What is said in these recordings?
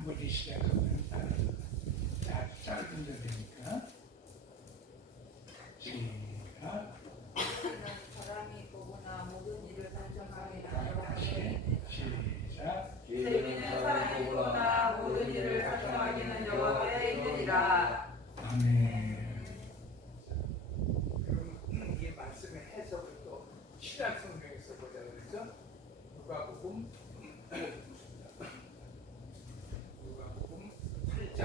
한번에 시작하면 짧은 절이니까 시작. 사람이 보거나 모든 일을 단정하게 하려고 하네. 시작. 세비는 사람이 보거나 모든 일을 단정하기는 여호와의 일이라. 아멘. 그럼 이 말씀의 해석을 또 신약 성경에서 보자 그랬죠? 누가복음 8장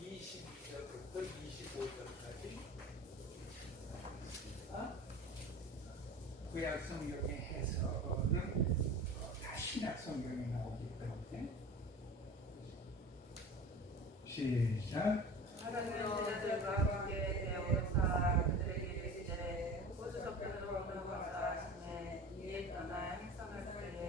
22절부터 25절까지 구약 성경의 해석은 다 신약 성경에 나오기 때문에 시작. 하나님은 제자들과 함께 되어오사 그들에게 이르시되 호수적편으로 오는 것과 하시네. 이에 떠나 행성을 살리되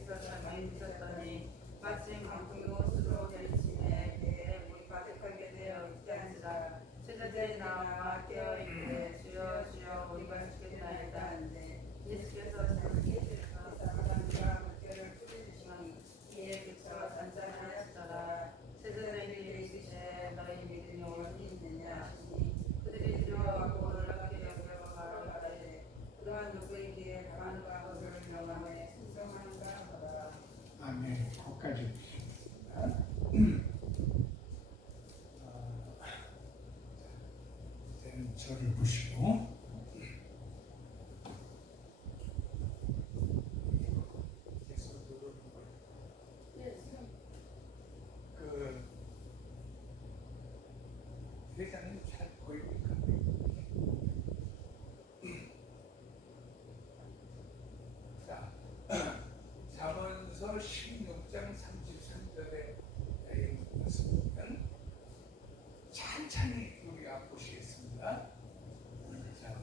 예수께서 잠이 드셨더니 마침 강풍이 호수로 내리치매 배에 물이 가득하게 되어 있게 한지라. 제자들이 나와 깨어 있되 주여 주여 우리가 죽겠나이다 하는데 예수께서 자기 입에서 사람과 물결을 풀어주시니 이에 그쳐 잔잔하였더라. 제자들에게 이르시되 너희 믿음이 어디 있느냐 하시니 그들이 들어가고 놀랍게 여겨 바로 가라되 그러한 누구에게 가만과 거를 명함에 순종하는가 하더라. 아멘. 거기까지 읽겠습니다. 이제는 저를 보시고 계속 누르는 거예요. 그 회장님 잘 보입니까? 자, 잠언서 16장 33절에 말씀은 찬찬히 우리가 보시겠습니다. 자,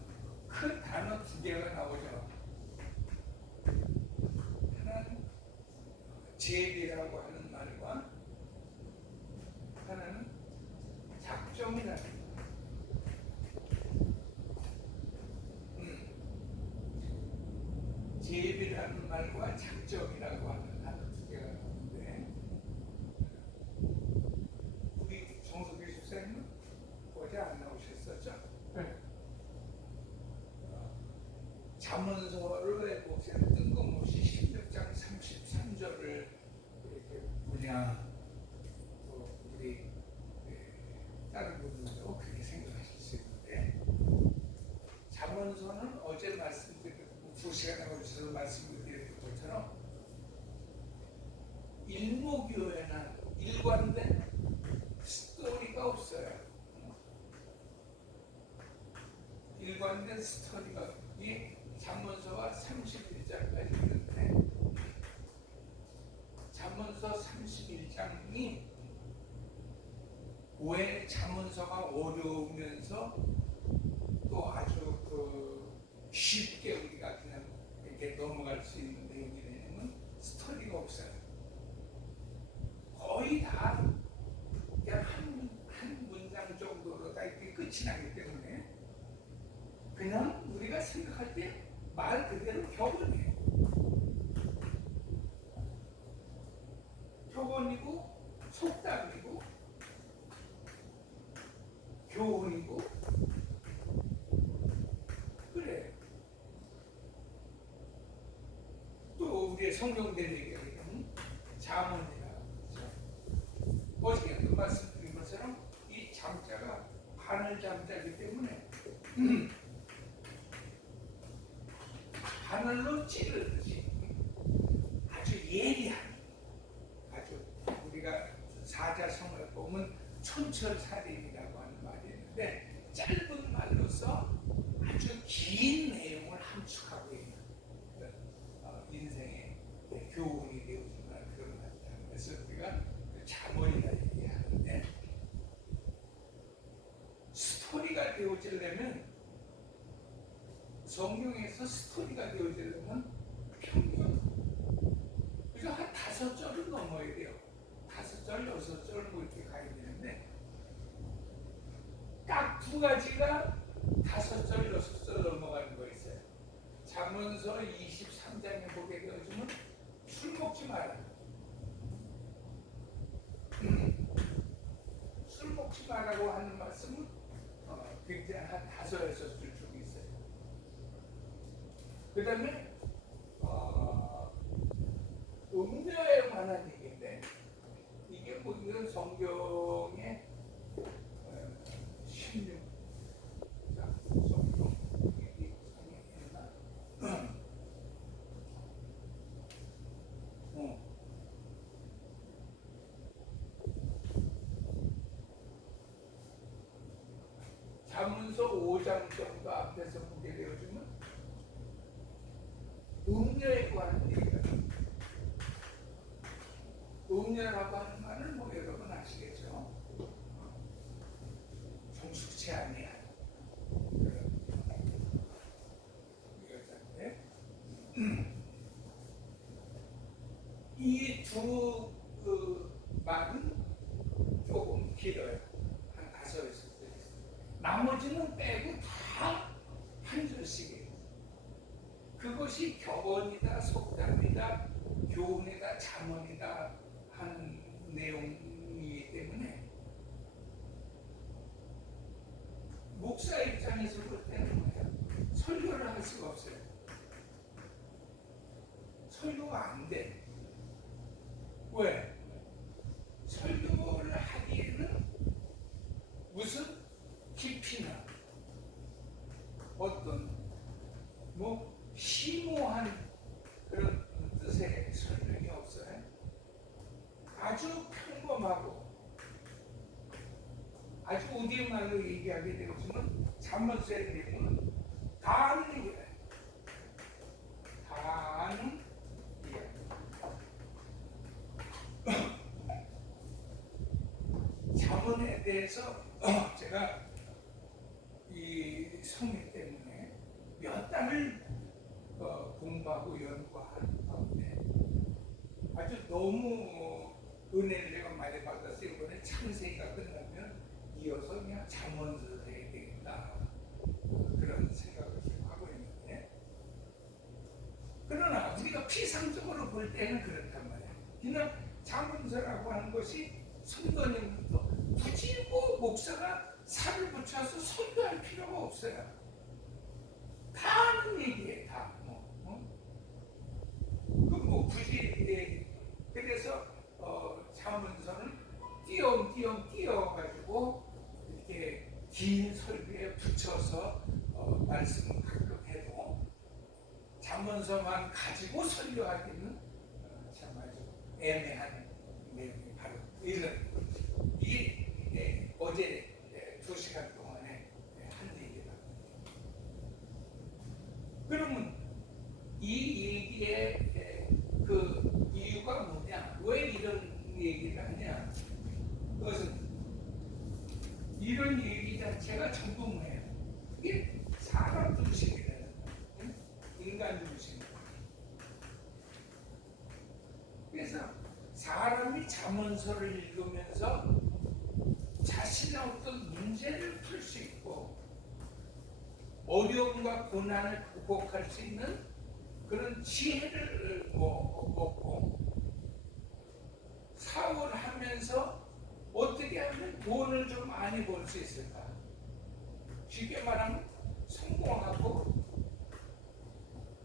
큰 단어 두 개가 나오죠. 하나는 제비라고 하는 말과 하나는 작정이라는 말. 제비라는 말과 작정이라고 하는 단어 두 개가 나오는데 우리 정석희 집사님은 어제 안 나오셨었죠? 네. 잠언서를 보면 뜬금없이 16장 33절을 이렇게 뭐냐 또 우리 다른 분들도 그렇게 생각하실 수 있는데 잠언서는 어제 말씀드린 2시간에 걸쳐서 말씀드린 것처럼 일목요연한 일관된 스토리가 없어요. 일관된 스토리가 이 잠언서가 31장까지 있는데 잠언서 31장이 왜 잠언서가 어려우면서 또 아주 쉽게 우리가 그냥 이렇게 넘어갈 수 있는 내용이 되냐면 스토리가 없어요. 거의 다 그냥 한 문장 정도로 다 이렇게 끝이 나기 때문에 그냥 우리가 생각할 때 말 그대로 격언이에요. 격언이고 속담이고 교훈이고 그래. 또 우리의 성경대로 잠언이라 어저께도 말씀드린 것처럼 이 잠자가 바늘 잠자이기 때문에 바늘로 찌르듯이 아주 예리한 아주 우리가 사자성어를 보면 촌철살인이라고 하는 말이 있는데 짧은 말로서 아주 긴 내용을 함축하고 있는 인생의 교훈이 되어지는 그런 말이다. 그래서 우리가 잠언이라 얘기하는데 스토리가 되어지려면 성경에서 스토리가 되어지려면 평균 그래서 한 5절은 넘어야 돼요. 5절, 6절 뭐 이렇게 가야 되는데 딱 두 가지가 5절, 6절 넘어가는 거 있어요. 잠언서 23장에 보게 되어지면 술 먹지 마라. 단서에서 줄 쪽이 있어요. 그 다음에 음녀에 관한 얘기인데 이게 뭐 이런 성경의 16 자, 성경 이게 있나? 잠언서 5장 정도 앞에서 보게 되어지면 음녀에 관한 얘기가 음녀라고 하는 말은 뭐 여러분 아시겠죠? 성숙치 아니한 그런 여자인데 이 두 말은 조금 길어요. 한 5에서 나머지는 빼고 다 한 줄씩이에요. 그것이 격언이다, 속담이다, 교훈이다, 잠언이다 하는 내용이기 때문에 목사 입장에서 볼 때는 뭐예요? 설교를 할 수가 없어요. 설교가 안 돼. 왜? 설교를 하기에는 무슨 깊이나 어떤 뭐 심오한 그런 뜻의 설명이 없어요. 아주 평범하고 아주 우디말로 얘기하게 되었지만 잠언서의 내용은 다 아는 얘기예요. 다 아는 이야기. 잠언에 대해서 제가 이 성의 때문에 몇 달을 공부하고 연구한 가운데 아주 너무 은혜를 내가 많이 받아서 이번에 창세기가 끝나면 이어서 그냥 잠언서를 해야 되겠다 그런 생각을 지금 하고 있는데 그러나 우리가 피상적으로 볼 때는 그렇단 말이에요. 그냥 잠언서라고 하는 것이 선거님부터 굳이 뭐 목사가 살을 붙여서 설교할 필요가 없어요. 다 하는 얘기예요. 다. 뭐 굳이 그래서 잠언서는 띄엄띄엄 띄어가지고 이렇게 긴 설교에 붙여서 말씀을 가끔 해도 잠언서만 가지고 설교하기는 참 아주 애매한 내용이 바로 이런 이게 어제 2시간 동안에 한 얘기다. 그러면 이 얘기의 그 이유가 뭐냐? 왜 이런 얘기를 하냐? 그것은 이런 얘기 자체가 전부 뭐예요? 이게 사람 중심이라는 거예요. 인간 중심. 그래서 사람이 잠언서를 읽으면서 자신의 어떤 문제를 풀 수 있고 어려움과 고난을 극복할 수 있는 그런 지혜를 얻고 사업을 하면서 어떻게 하면 돈을 좀 많이 벌 수 있을까? 쉽게 말하면 성공하고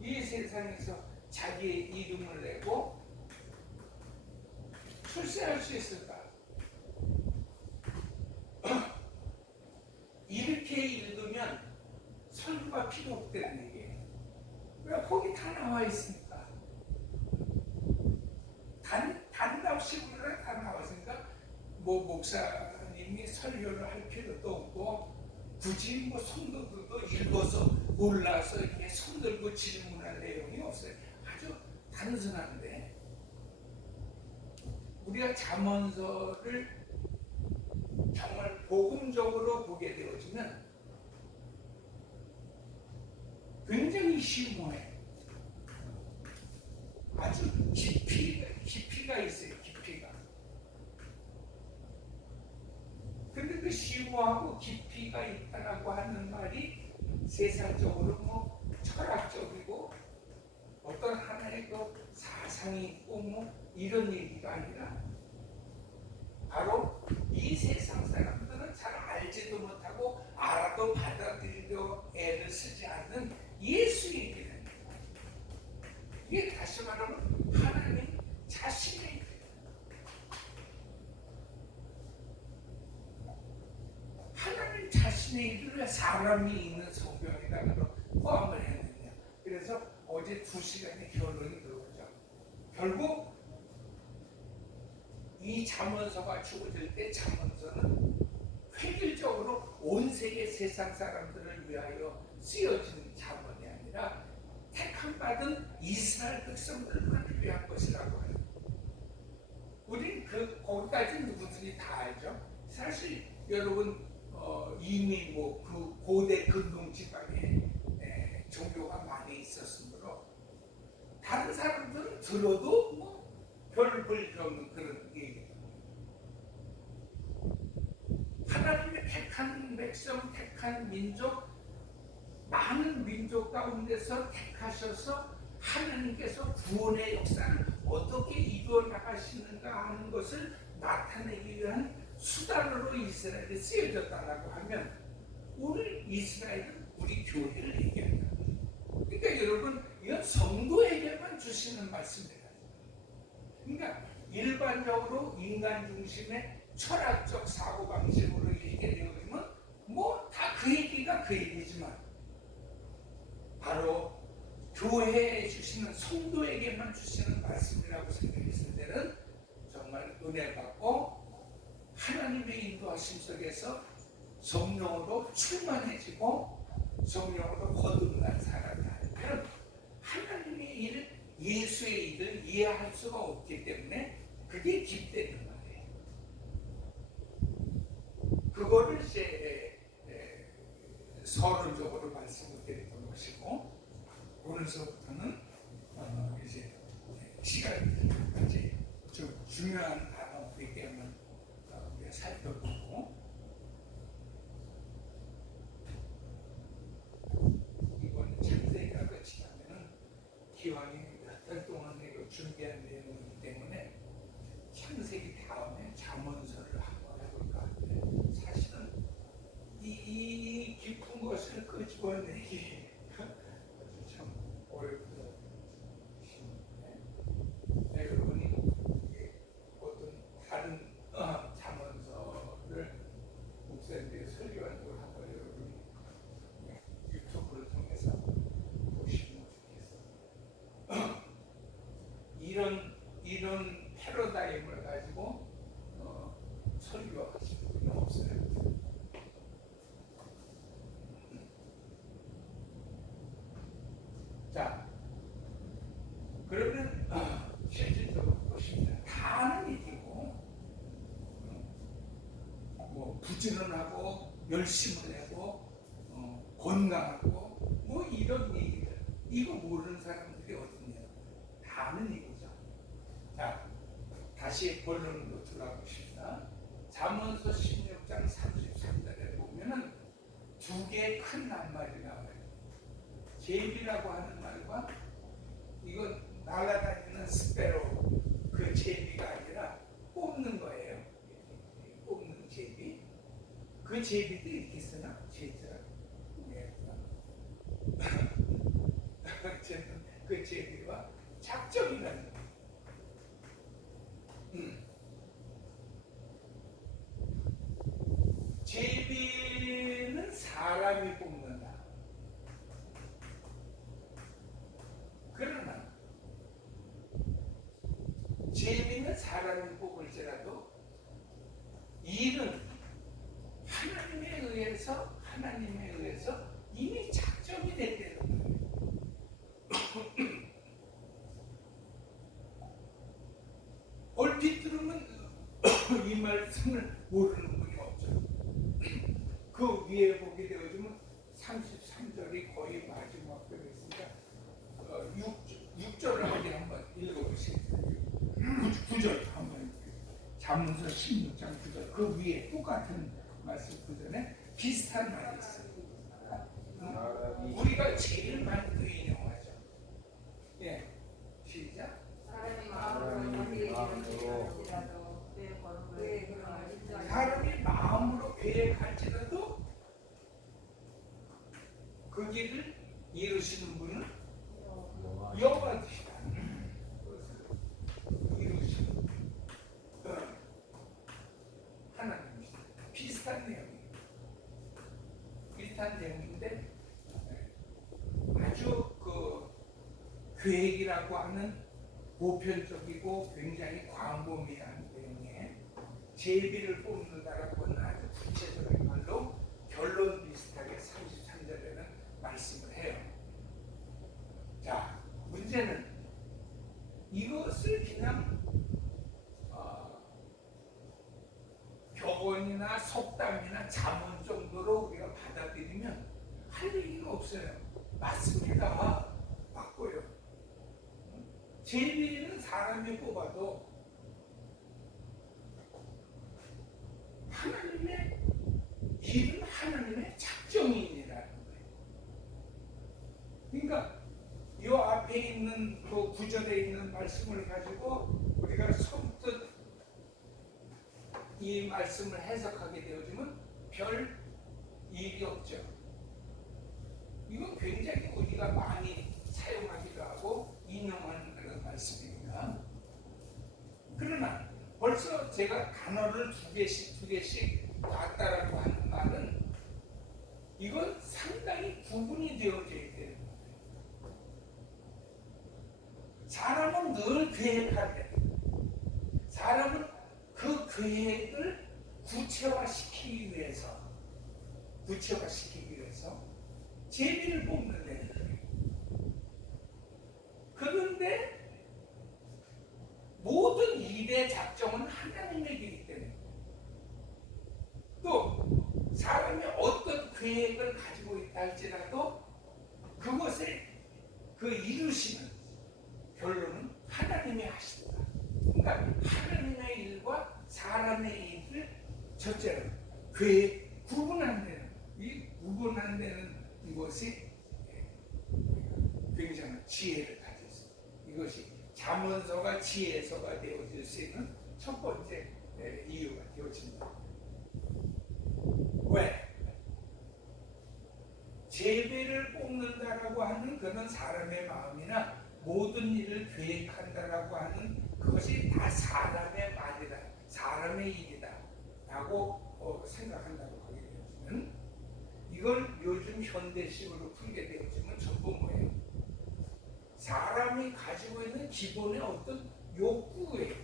이 세상에서 자기의 이름을 내고 출세할 수 있을까? 이렇게 읽으면 설교가 필요 없다는 얘기예요. 왜 거기 다 나와 있으니까. 단답식으로 다 나와 있으니까 뭐 목사님이 설교를 할 필요도 없고 굳이 뭐 성도들도 읽어서 골라서 이렇게 손들고 질문할 내용이 없어요. 아주 단순한데 우리가 잠언서를 정말 복음적으로 보게 되어지면 굉장히 심오해. 아주 깊이가 있어요. 깊이가. 근데 그 심오하고 깊이가 있다라고 하는 말이 세상적으로 뭐 철학적이고 어떤 하나의 그 사상이 있고 뭐 이런 얘기가 아니라 바로 이 세상 사람들은 잘 알지도 못하고 알아도 받아들이려 말하면 하나님 자신의 하나님 자신의 일을 사람이 있는 성경에다가 포함을 했느냐. 그래서 어제 2시간의 결론이 그거죠. 결국 이 잠언서가 주어질 때 잠언서는 획일적으로 온 세계 세상 사람들을 위하여 쓰여진 잠언이 아니라 택함받은 이스라엘 백성들만을 위한 것이라고 해요. 우린 거기까지 누구든지 다 알죠. 사실 여러분 이미 그 고대 근동 지방에 종교가 많이 있었으므로 다른 사람들은 들어도 별 볼일 없는 그런 얘기죠. 하나님의 택한 백성, 택한 민족, 많은 민족 가운데서 택하셔서 하나님께서 구원의 역사를 어떻게 이루어 나가시는가 하는 것을 나타내기 위한 수단으로 이스라엘이 쓰여졌다라고 하면 오늘 이스라엘은 우리 교회를 얘기한다. 그러니까 여러분 이건 성도에게만 주시는 말씀입니다. 그러니까 일반적으로 인간 중심의 철학적 사고방식으로 얘기되어지면 다 그 얘기가 그 얘기지만 바로 교회에 주시는 성도에게만 주시는 말씀이라고 생각했을 때는 정말 은혜 받고 하나님의 인도하심 속에서 성령으로 충만해지고 성령으로 거듭난 사람이다. 그럼 하나님의 일, 예수의 일을 이해할 수가 없기 때문에 그게 기대는 말이에요. 그거를 이제 서론적으로 말씀을 드리는 것이고 오늘서부터는 이제 시간까지 좀 중요한 단어들에게 한번 우리가 살펴보고 이번 창세기가 끝이 나면 기왕이 몇 달 동안 이거 준비한 내용이기 때문에 창세기 다음에 잠언서를 한번 해볼까 하는데 사실은 이 깊은 것을 끄집어내기 참 어렵거든요. 여러분이 어떤 다른 잠언서를 목사님들이 설교하는 걸 한번 여러분이 유튜브를 통해서 보시면 좋겠어요. 이런 패러다임을 가지고 설교하시는 분이 없어요. 자, 그러면 실질적으로 보십니다. 다 아는 얘기고 부지런하고 열심을 내고 건강하고 이런 얘기들 이거 모르는 사람들이 어딨냐. 다 아는 얘기죠. 자, 다시 본론으로 들어가봅시다. 잠언서 16장 33절에 보면은 두 개의 큰 낱말이 나와요. 제비라고 하는 말과 이건 날아다니는 스페로 그 제비가 아니라 뽑는 거예요. 뽑는 제비. 그 제비도 이렇게 쓰나? 제자. 그 제비와 작정이라는 거예요. 제비는 사람이 뽑는다. 그러나 제비는 사람이 뽑을지라도 일은 하나님에 의해서 이미 작정이 됐다는 거예요. 얼핏 들으면 이 말씀을 모르는 분이 없죠. 그 위에 보게 되어지면 33절이 거의 마지막 되겠습니다. 6절을 한번 읽어보시겠어요? 9절 한번 잠언서 16장 9절 그 위에 똑같은 말씀 그 전에 비슷한 말이 있어요. 우리가 제일 많이 인용하죠. 예, 시작. 사람이 마음으로 계획할지라도 그 길을 이루시는 분은 여호와시다. 계획이라고 하는 보편적이고 굉장히 광범위한 내용에 제비를 뽑는다라고 하는 아주 구체적인 말로 결론 비슷하게 33절에는 말씀을 해요. 자, 문제는 이것을 그냥 격언이나 속담이나 자문 정도로 우리가 받아들이면 할 얘기가 없어요. 맞습니다. 맞고요. 제비는 사람이 뽑아도 하나님의 일은 하나님의 작정이라는 거예요. 그러니까 이 앞에 있는 그 구절에 있는 말씀을 가지고 우리가 선뜻 이 말씀을 해석하게 되어지면 별 일이 없죠. 이건 굉장히 우리가 많이 사용하기도 하고 인용하는 그런 말씀입니다. 그러나 벌써 제가 단어를 두 개씩 놨다라고 하는 말은 이건 상당히 구분이 되어져야 되는 거예요. 사람은 늘 계획하게, 사람은 그 계획을 구체화시키기 위해서 제비를 뽑는다는 거예요. 그런데 모든 일의 작정은 하나님에게 때문에 또 사람이 어떤 계획을 가지고 있다 할지라도 그것에 그 이루시는 결론은 하나님이 하신다. 그러니까 하나님의 일과 사람의 일을 첫째로 구분한다는 이 구분한다는 것이 굉장한 지혜를 가졌습니다. 이것이 잠언서가 지혜서가 되어질 수 있는 첫 번째 이유가 되어집니다. 왜? 제비를 뽑는다라고 하는 그런 사람의 마음이나 모든 일을 계획한다라고 하는 그것이 다 사람의 말이다, 사람의 일이다라고 생각한다고 하게 되어지면 이걸 요즘 현대식으로 풀게 되어지면 전부 뭐예요? 사람이 가지고 있는 기본의 어떤 욕구예요.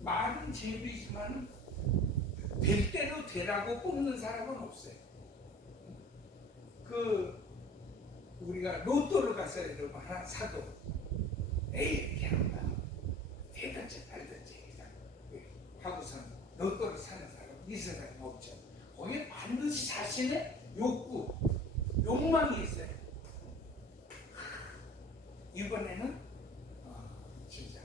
말은 제비지만 될 대로 되라고 뽑는 사람은 없어요. 우리가 로또를 가서 이러면 하나 사도 에이 이렇게 한다. 되든지 말든지 하고서는 로또를 사는 사람 이 세상에 없죠. 거기에 반드시 자신의 욕망이 있어요. 이번에는 진짜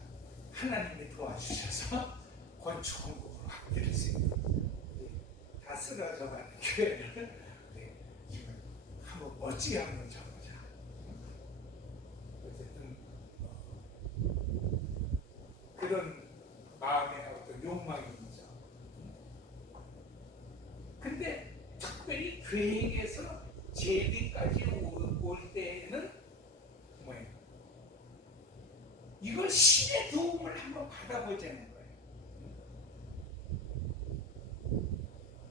하나님이 도와주셔서 건축원국으로 확대할 수 있는 다 쓰러져가는 교회를 한번 멋지게 한번 쳐보자. 어쨌든 그런 마음의 어떤 욕망이 있죠. 근데 특별히 계획에서 제비까지 올 때에는 뭐예요? 이걸 신의 도움을 한번 받아보자는 거예요.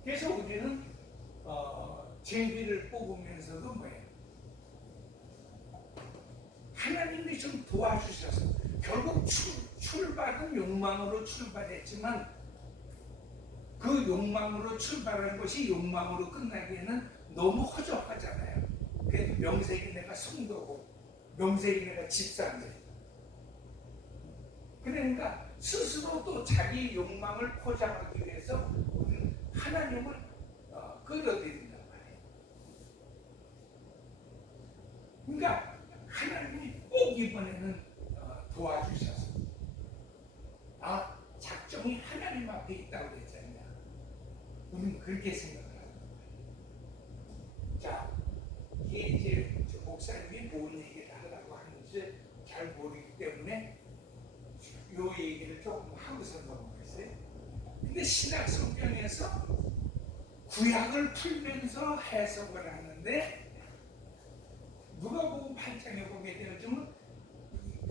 그래서 우리는 제비를 뽑으면서도 뭐예요? 하나님이 좀 도와주셔서 결국 출발은 욕망으로 출발했지만 그 욕망으로 출발한 것이 욕망으로 끝나기에는 너무 허접하잖아요. 그래도 명색이 내가 성도고 명색이 내가 집사인데 그러니까 스스로 또 자기 욕망을 포장하기 위해서 우리는 하나님을 끌어들인단 말이에요. 그러니까 하나님이 꼭 이번에는 도와주셔서 작정이 하나님 앞에 있다고 그랬잖아요. 우리는 그렇게 생각을 하는 거예요. 자, 이게 이제 목사님이 뭔 얘기를 하려고 하는지 잘 모르기 때문에 요 얘기를 조금 하고서 넘어갔어요. 근데 신약 성경에서 구약을 풀면서 해석을 하는데 누가복음 8장에 보게 되어지면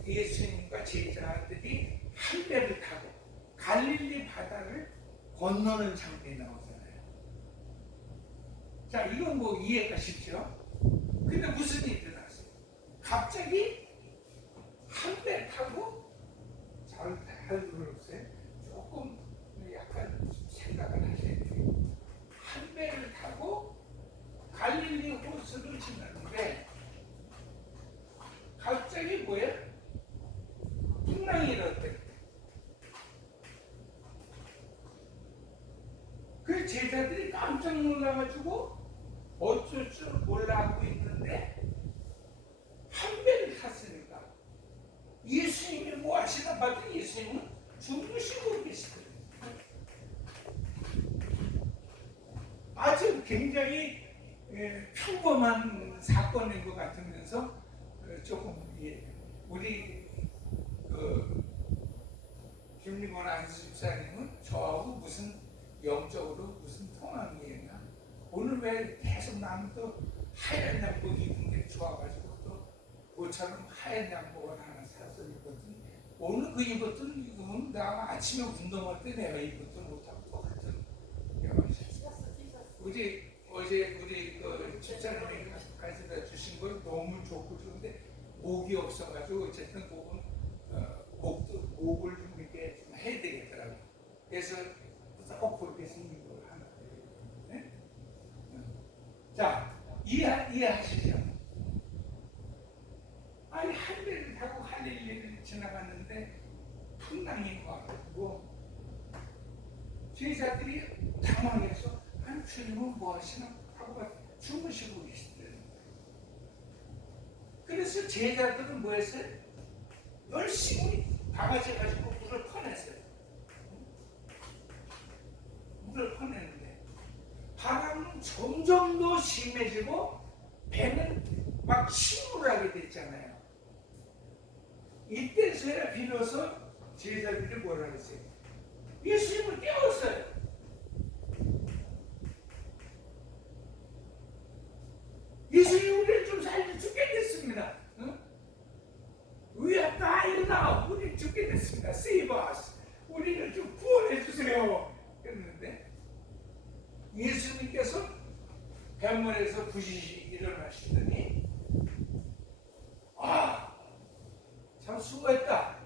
예수님과 제자들이 한 배를 타고 갈릴리 바다를 건너는 장면이 나오잖아요. 자, 이건 뭐 이해가 쉽죠? 근데 무슨 일이 일어났어요? 갑자기 한 배 타고 잘 들어보세요. 조금 약간 생각을 하셔야 돼요. 한 배를 타고 갈릴리 호수를 지났는데 갑자기 뭐예요? 풍랑이 일었대. 그 제자들이 깜짝 놀라가지고 어쩔 줄 몰라 하고 있는데 한 배를 탔으니까 예수님이 뭐 하시나 봤더니 예수님은 주무시고 계시더래요. 아주 굉장히 평범한 사건인 것 같으면서 조금 우리 김리건 안수집사님은 저하고 무슨 영적으로 무슨 통한 게 있나? 오늘 왜 계속 나는 또 하얀 양복 입은 게 좋아가지고 또 모처럼 하얀 양복을 하나 사서 입었더니 오늘 그 입었던 이건 나 아침에 운동할 때 내가 입었던 옷하고 똑같은 어제 우리 그 집사님이 가져다 주신 걸 너무 좋고 좋은데 목이 없어가지고 어쨌든 목을 좀 이렇게 좀 해야 되겠더라고. 그래서 꼭 그렇게 생긴 걸 하나. 네? 자, 이해하시죠? 아니 한 배를 타고 갈릴리를 지나갔는데 풍랑이 와가지고 제자들이 당황해서 아니 주님은 뭐 하시나 하고 주무시고 계시더라고요. 그래서 제자들은 뭐 했어요? 열심히 바가지 가지고 물을 퍼냈어요. 물을 퍼내는데 바람은 점점 더 심해지고 배는 막 침몰하게 됐잖아요. 이때서야 비로소 제자들이 뭐라 그랬어요? 예수님을 깨웠어요. 예수님 우리를 좀 살려 죽겠습니다. 응? We are dying now. 우리 죽게 됐습니다. Save us. 우리를 좀 구원해 주세요. 그랬는데 예수님께서 뱃물에서 부시시 일어나시더니 참 수고했다.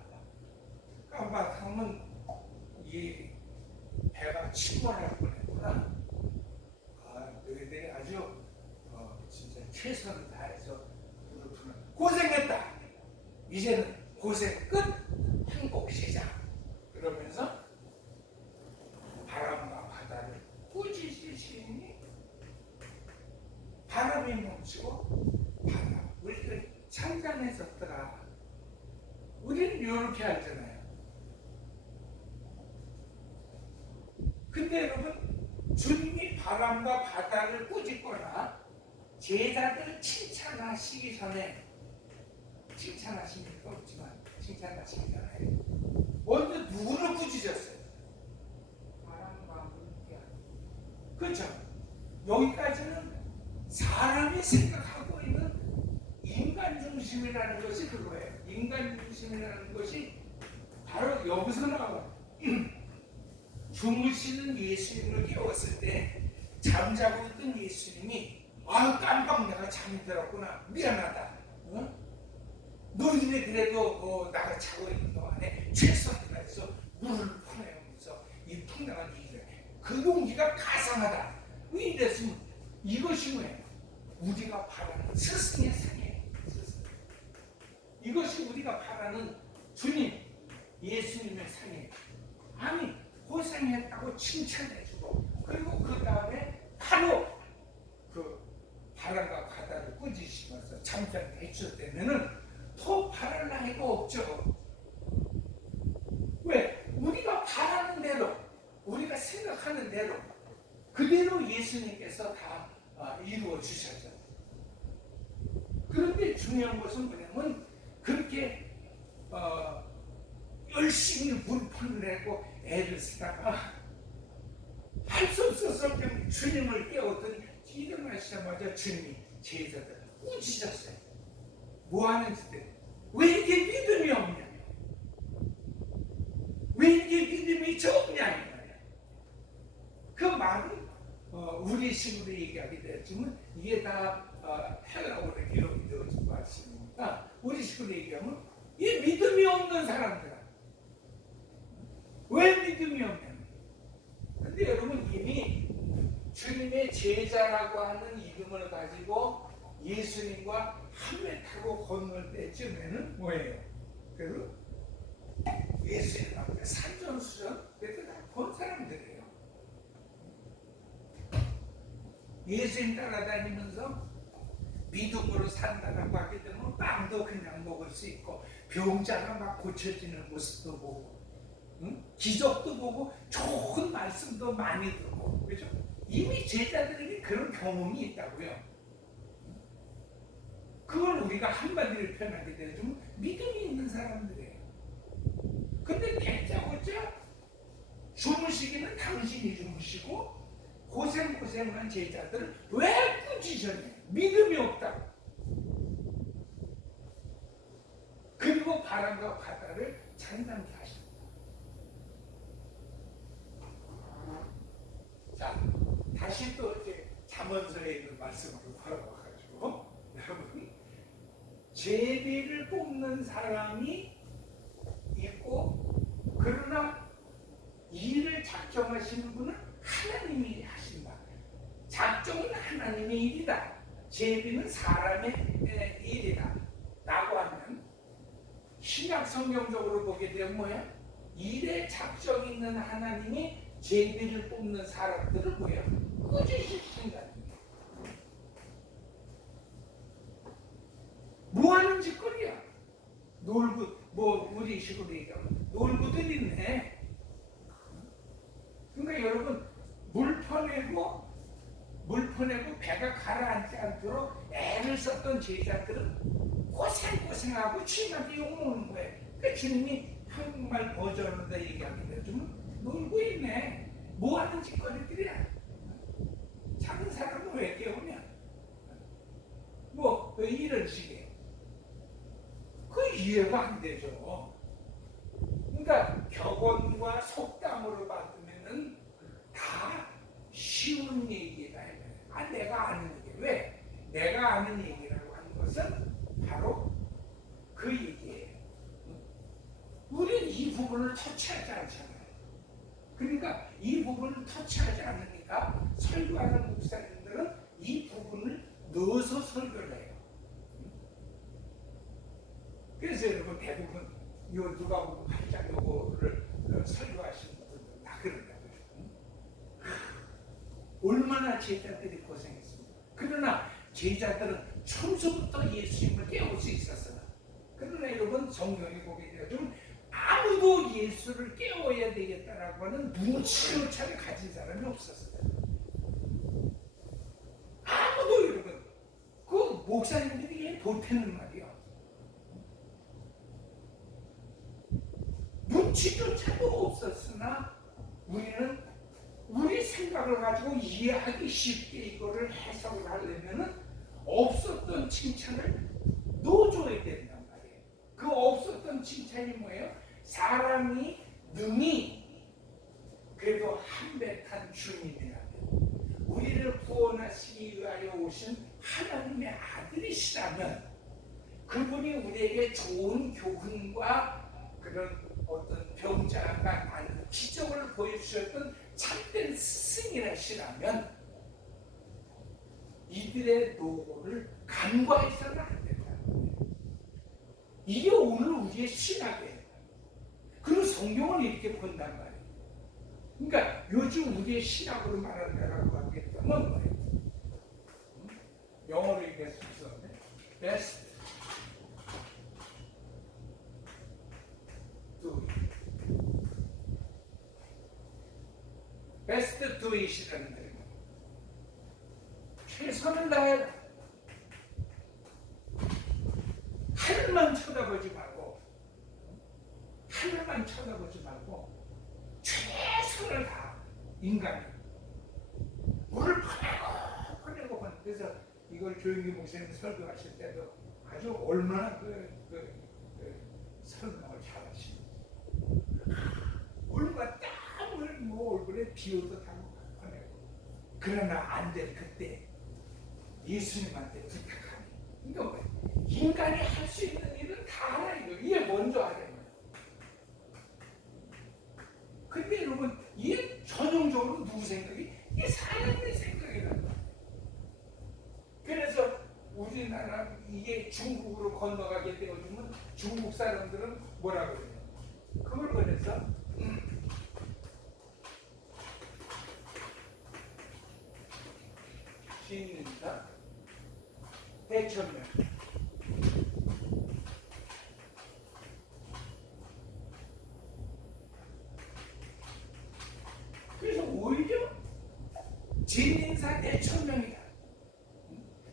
깜빡하면 이 배가 침몰할 뻔했구나. 너희들이 아주 진짜 최선을 다해서 고생했다. 이제는 고생 끝, 행복 시작. 그러면서 바람과 바다를 꾸짖으시니 바람이 멈추고 바다 우리가 찬잔해졌더라. 우리는 이렇게 알잖아요. 근데 여러분 주님이 바람과 바다를 꾸짖거나 제자들 칭찬하시기 전에 칭찬하시는 거 없지만 칭찬하시기 전에 먼저 누구를 꾸짖었어요? 바람과 물결. 그렇죠. 여기까지는 사람이 생각하고 있는 인간 중심이라는 것이 그거예요. 인간 중심이라는 것이 바로 여기서 나와요. 주무시는 예수님을 깨웠을 때 잠자고 있던 예수님이 깜빡 내가 잠이 들었구나. 미안하다. 너희들이 그래도 나가 자고 있는 동안에 최선을 다해서 물을 퍼내면서 이 풍랑한 일을 그 용기가 가상하다. 왜 이랬으면 이것이 뭐예요? 우리가 바라는 스승의 상이에요. 스승. 이것이 우리가 바라는 주님 예수님의 상이에요. 아니 고생했다고 칭찬해주고 그리고 그 다음에 바로 그 바람과 바다를 꾸짖으시면서 잠깐 해주셨다면은 더 바랄 나위가 없죠. 왜? 우리가 바라는 대로 우리가 생각하는 대로 그대로 예수님께서 다 이루어 주셨죠. 그런데 중요한 것은 뭐냐면 그렇게 열심히 물 퍼내고 애를 쓰다가 할 수 없어서 그냥 주님을 깨웠더니 일어나시자마자 주님이 제자들 꾸짖으셨어요. 뭐 하는 짓들? 왜 이렇게 믿음이 없냐? 왜 이렇게 믿음이 적냐? 그 말은 우리 식으로 얘기하게 되었지만 이게 다 헬라어로 기록이 되어진 말씀이니까 없는 사람들아. 왜 믿음이 없냐? 근데 여러분 이미 주님의 제자라고 하는 이름을 가지고 예수님과 한 배 타고 건널 때쯤에는 뭐예요? 그래서 예수님 앞에 산전수전 그래도 다 본 사람들이에요. 예수님 따라다니면서 믿음으로 산다라고 하게 되면 빵도 그냥 먹을 수 있고 병자가 막 고쳐지는 모습도 보고 기적도 보고 좋은 말씀도 많이 듣고 그렇죠? 이미 제자들에게 그런 경험이 있다고요. 그걸 우리가 한마디로 표현하게 되면 믿음이 있는 사람들이에요. 근데 대자고자 주무시기는 당신이 주무시고 고생한 제자들을 왜 꾸짖으셨냐? 믿음이 없다고. 그리고 바람과 바다를 장담케 하십니다. 자, 다시 또 이제 잠언서에 있는 말씀으로 돌아와가지고 여러분 제비를 뽑는 사람이 있고 그러나 일을 작정하시는 분은 하나님이 하신다. 작정은 하나님의 일이다. 제비는 사람의 일이다. 라고 하면 신약 성경적으로 보게 되면 뭐야? 일에 작정 있는 하나님이 제비를 뽑는 사람들을 뭐야? 꾸짖으신다는 거야. 뭐 하는 짓거리야? 놀고 뭐 우리 식으로 얘기하면 놀고들 있네. 그러니까 여러분 물 퍼내고 배가 가라앉지 않도록 애를 썼던 제자들은 고생하고 주님한테 욕먹는 거예요. 그러니까 주님이 한국말 버전으로 얘기하게 되면 놀고 있네. 뭐 하는 짓거리들이야. 작은 사람은 왜 깨우냐. 뭐 이런 식이에요. 그 이해가 안 되죠. 그러니까 격언과 속담으로 받으면은 다 쉬운 얘기다. 내가 아는 얘기. 왜? 내가 아는 얘기라고 하는 것은 바로 그 얘기예요. 우리는 이 부분을 터치하지 않잖아요. 그러니까 이 부분을 터치하지 않으니까 설교하는 목사님들은 이 부분을 넣어서 설교를 해요. 그래서 여러분 대부분 요 누가복음 8장 요거를 설교하시는 분들 다 그런다고요. 얼마나 제자들이 고생했습니다. 그러나 제자들은 처음부터 예수님을 깨울 수 있었으나 그러나 여러분 성경에 보게 되면 아무도 예수를 깨워야 되겠다라고 하는 눈치조차를 가진 사람이 없었어요. 아무도 여러분 그 목사님들이 보태는 말이야. 눈치조차도 없었으나 우리는 우리 생각을 가지고 이해하기 쉽게 이거를 해석을 하려면은 없었던 칭찬을 넣어줘야 된단 말이에요. 그 없었던 칭찬이 뭐예요? 사람이 능히 그래도 한 배 탄 주님이라면 우리를 구원하시기 위하여 오신 하나님의 아들이시라면 그분이 우리에게 좋은 교훈과 그런 어떤 병자가 많은 기적을 보여주셨던 참된 스승이라시라면 이들의 노고를 간과해서는 안 된다는 거예요. 이게 오늘 우리의 신학이에요. 그리고 성경을 이렇게 본단 말이에요. 그러니까 요즘 우리의 신학으로 말한다라고 하게 되면 뭐예요? 영어로 얘기해서 best do it이라는 거예요. 최선을 다해 하늘만 쳐다보지 말고 최선을 다 인간이 물을 퍼내고 그래서 이걸 조영기 목사님 설교하실 때도 아주 얼마나 설명을 잘하시는지 얼마나 땀을 뭐 얼굴에 비오도 타고 퍼내고 그러나 안 될 그때 예수님한테 부탁하니 그러니까 인간이 할 수 있는 일은 다 하라 이거 이게 먼저 하라는 거예요. 중국으로 건너가게 되어지면 중국 사람들은 뭐라고 그래요? 그걸 그래서 진인사 대천명. 그래서 오히려 진인사 대천명이다.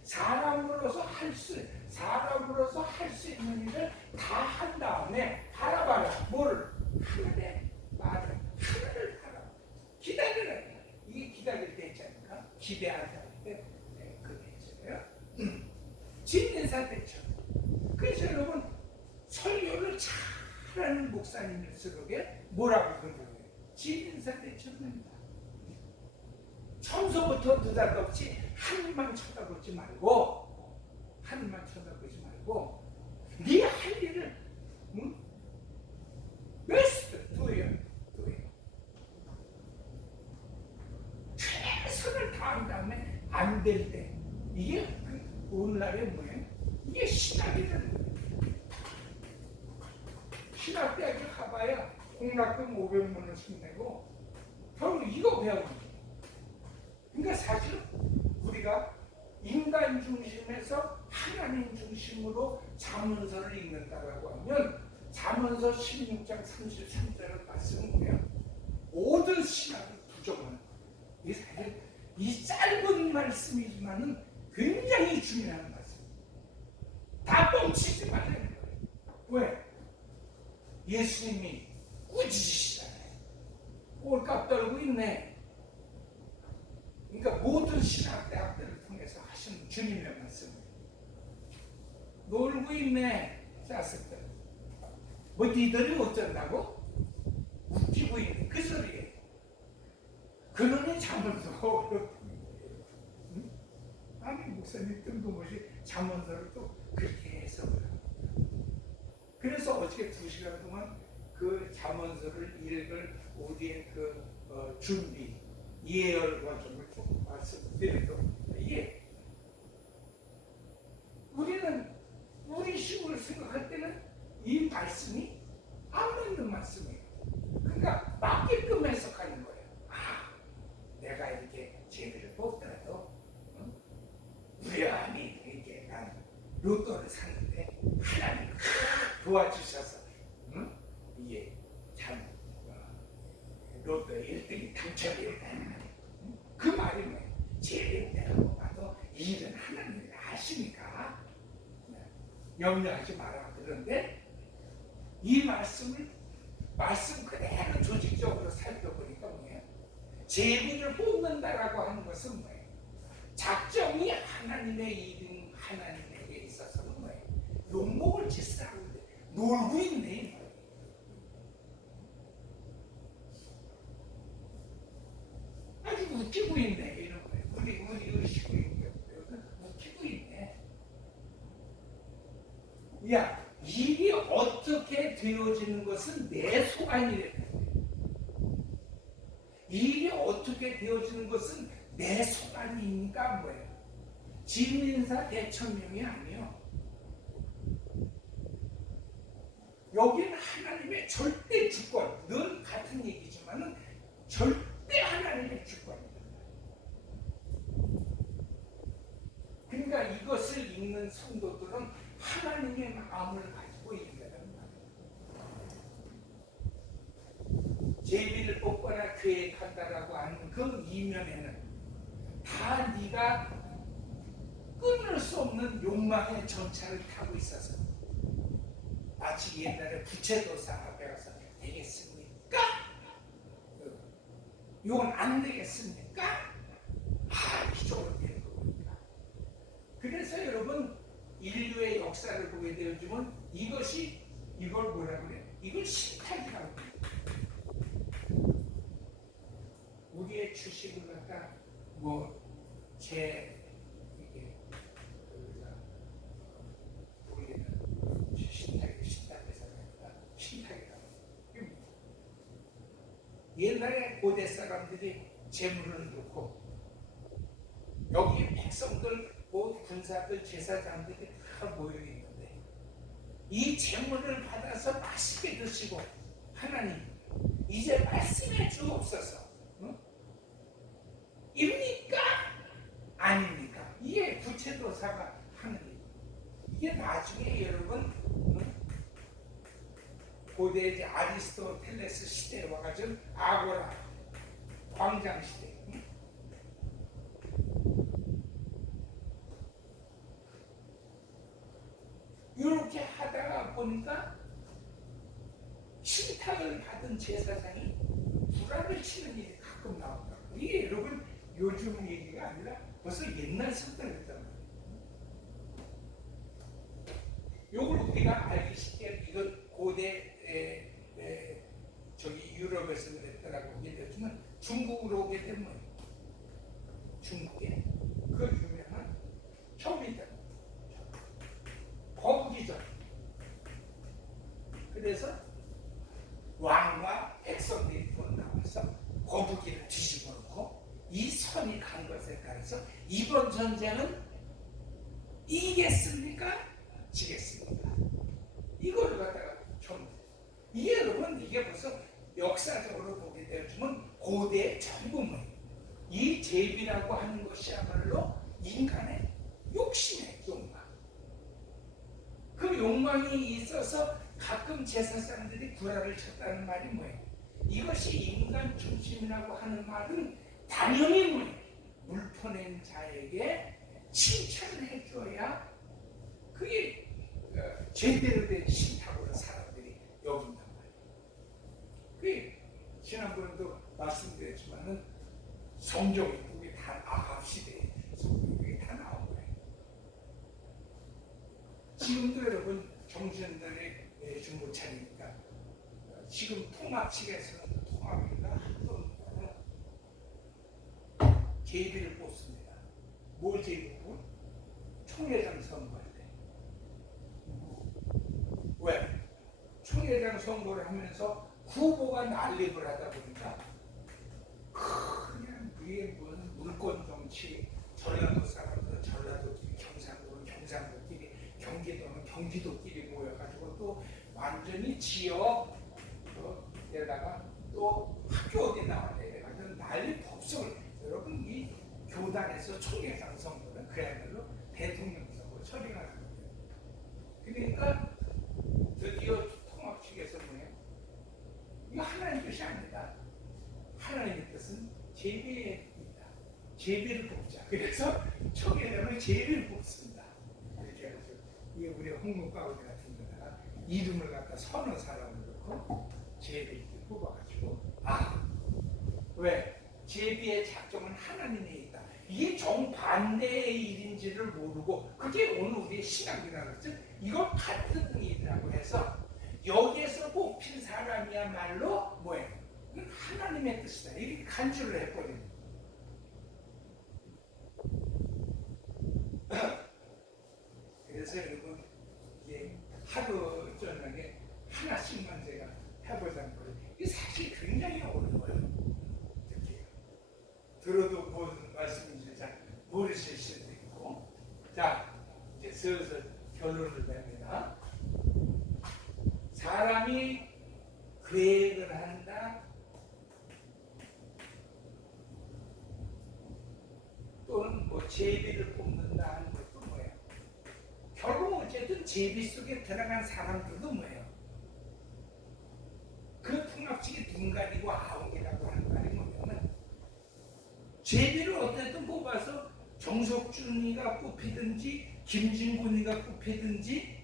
사람으로서 할 수 있는 일을 다 한 다음에 바라봐라. 뭘? 하늘의 말을, 하늘을 바라. 기다리라. 이게 기다릴 때 있지 않을까? 기대하자 할 때, 네, 그게 있잖아요. 진인사 대천. 그래서 여러분 설교를 잘하는 목사님일수록에 뭐라고 그러는 거예요? 진인사 대천입니다. 처음서부터 느닷없이 하늘만 쳐다보지 말고 네 할 일을 베스트 도요. 최선을 다한 다음에 안 될 때 이게 오늘날의 뭐예요? 이게 신학이라는 거예요. 신학대학에 가봐야 공락금 500만 원씩 내고 겨우 이거 배우는 거예요. 그러니까 사실 우리가 인간 중심에서 하나님 중심으로 잠언서를 읽는다라고 하면 잠언서 16장 33절의 말씀은 뭐예요? 모든 신학을 부정하는 거예요. 이 사실 이 짧은 말씀이지만은 굉장히 중요한 말씀이에요. 다 뻥치지 말라는 거예요. 왜? 예수님이 꾸짖으시잖아요. 꼴값 떨고 있네. 그러니까 모든 신학대학들을 통해서 하신 주님의 말씀이에요. 놀고 있네, 짰을 뭐 니들이 어쩐다고? 웃기고 있는 그 소리예요. 그놈이 잠언서가 어렵다는 거예요. 응? 아니 목사님 뜬금없이 잠언서를 또 그렇게 해석을 합니다. 그래서 어저께 2시간 동안 그 잠언서를 읽을 우리의 그 준비 예열 과정을 좀 말씀드리도록 합니다. 우리는 우리 식으로 생각할 때는 이 말씀이 안 맞는 말씀이에요. 그러니까 맞게끔 해석하는 거예요. 내가 이렇게 제비를 뽑더라도 우리 아니 이렇게 난 로또를 샀는데 하나님 도와주셔서 이게 참 로또 1등이 당첨이 됐다는 그 말이 뭐예요? 제비를 내가 뽑아도 일은 하나님이 아시니까 염려하지 마라. 그런데 이 말씀 그대로 조직적으로 살펴보니까 뭐예요? 제비를 뽑는다라고 하는 것은 뭐예요? 작정이 하나님의 일인 하나님에게 있어서는 뭐예요? 욕먹을 짓을 하고 있는데 놀고 있네. 아주 웃기고 있네. 이런 거예요. 우리 의식고 있는 거예요. 웃기고 있네. 야, 일이 어떻게 되어지는 것은 내 소관이래. 일이 어떻게 되어지는 것은 내 소관이니까 뭐예요? 진인사 대천명이 아니요. 여기는 하나님의 절대 주권, 늘 같은 얘기지만은 절대 하나님의 주권입니다. 그러니까 이것을 읽는 성도들은 하나님의 마음을 가지고 읽는다는 말이에요. 제비를 뽑거나 계획한다라고 하는 그 이면에는 다 네가 끊을 수 없는 욕망의 전차를 타고 있어서 마치 옛날에 부채도사 앞에 가서 되겠습니까? 이건 안 되겠습니까? 이쪽으로 되는 겁니까? 그래서 여러분 인류의 역사를 보게 되어지면 이걸 뭐라고 그래요? 이걸 신탁이라고 그래요. 우리의 주식을 갖다 우리는 신탁이라고. 옛날에 고대 사람들이 재물을 놓고 여기 백성들, 군사들, 제사장들이 다 모여 있는데 이 재물을 받아서 맛있게 드시고 하나님 이제 말씀해 주옵소서. 응? 입니까? 아닙니까? 이게 부채도사가 하는 일. 이게 나중에 여러분 고대 이제 아리스토텔레스 시대에 와가지고 아고라 광장 시대. 이렇게 하다가 보니까 신탁을 받은 제사장이 불화를 치는 일이 가끔 나온다고. 이게 여러분 요즘 얘기가 아니라 벌써 옛날 성경이었단 말이에요. 요걸 우리가 알기 쉽게 이건 고대 저기 유럽에서 그랬더라고. 예를 들면 중국으로 오게 되면 중국에 그 유명한 초미들 거북이죠. 그래서 왕과 백성들이 나와서 거북이를 뒤집어 놓고 이 선이 간 것에 따라서 이번 전쟁은 이기겠습니까? 지겠습니까? 이걸 갖다가 좀 이게 여러분 이게 벌써 역사적으로 보게 되면 고대의 전부문 이 제비라고 하는 것이야말로 인간의 욕심의 욕망. 그 욕망이 있어서 가끔 제사장들이 구라를 쳤다는 말이 뭐예요? 이것이 인간 중심이라고 하는 말은 당연히 뭐예요? 물 퍼낸 자에게 칭찬을 해줘야 그게 제대로 된 신탁으로 사람들이 여긴단 말이에요. 그게 지난번에도 말씀드렸지만은 성경이 그게 다 아합 시대에 그게 다 나온 거예요. 지금도 여러분 정신들의 중고 차리니까 지금 통합 측에서는 통합이가 제비를 뽑습니다. 뭘 제비 뽑고? 총회장 선거할 때. 왜? 총회장 선거를 하면서 후보가 난립을 하다 보니까 그냥 그게 무슨 물권 정치, 전라도 사람들은 전라도끼리, 경상도는 경상도끼리, 경기도는 경기도끼리 모여가지고 또 완전히 지역 에다가 또 학교 어디 나와야 돼가지고 난리 법석을 여러분 이 교단에서 총회장 선거는 그야말로 대통령 선거 처리하는 거예요. 그러니까 드디어 통합 측에서 뭐예요? 이거 하나님 뜻이 아니다. 하나님의 뜻은 제비에 있다. 제비를 뽑자. 그래서 총회장은 제비를 뽑습니다. 이렇게 해서 이게 우리 홍문가우리 같은 데다가 이름을 갖다 서너 사람을 넣고 제비를 뽑아가지고 왜? 제비의 작정은 하나님에 있다. 이게 정반대의 일인지를 모르고 그게 오늘 우리의 신앙이라고 했죠. 이걸 같은 일이라고 해서 여기에서 뽑힌 사람이야말로 뭐예요? 하나님의 뜻이다. 이렇게 간주를 해버리는 그래서 여러분 이게 하루 저녁에 하나씩만 제가 해보자는 거예요. 이게 사실 굉장히 어려워요. 특히 들어도 무슨 말씀인지 잘 모르실 수도 있고. 자, 이제 슬슬 결론을 냅니다. 사람이 계획을 한다 또는 뭐 제비를 뽑는다 하는 것도 뭐예요? 결국 어쨌든 제비 속에 들어간 사람들도 뭐예요? 그 통합식이 둥가리고 아웅이라고 하는 말이 뭐냐면 제비를 어쨌든 뽑아서 정석준이가 뽑히든지 김진군이가 뽑히든지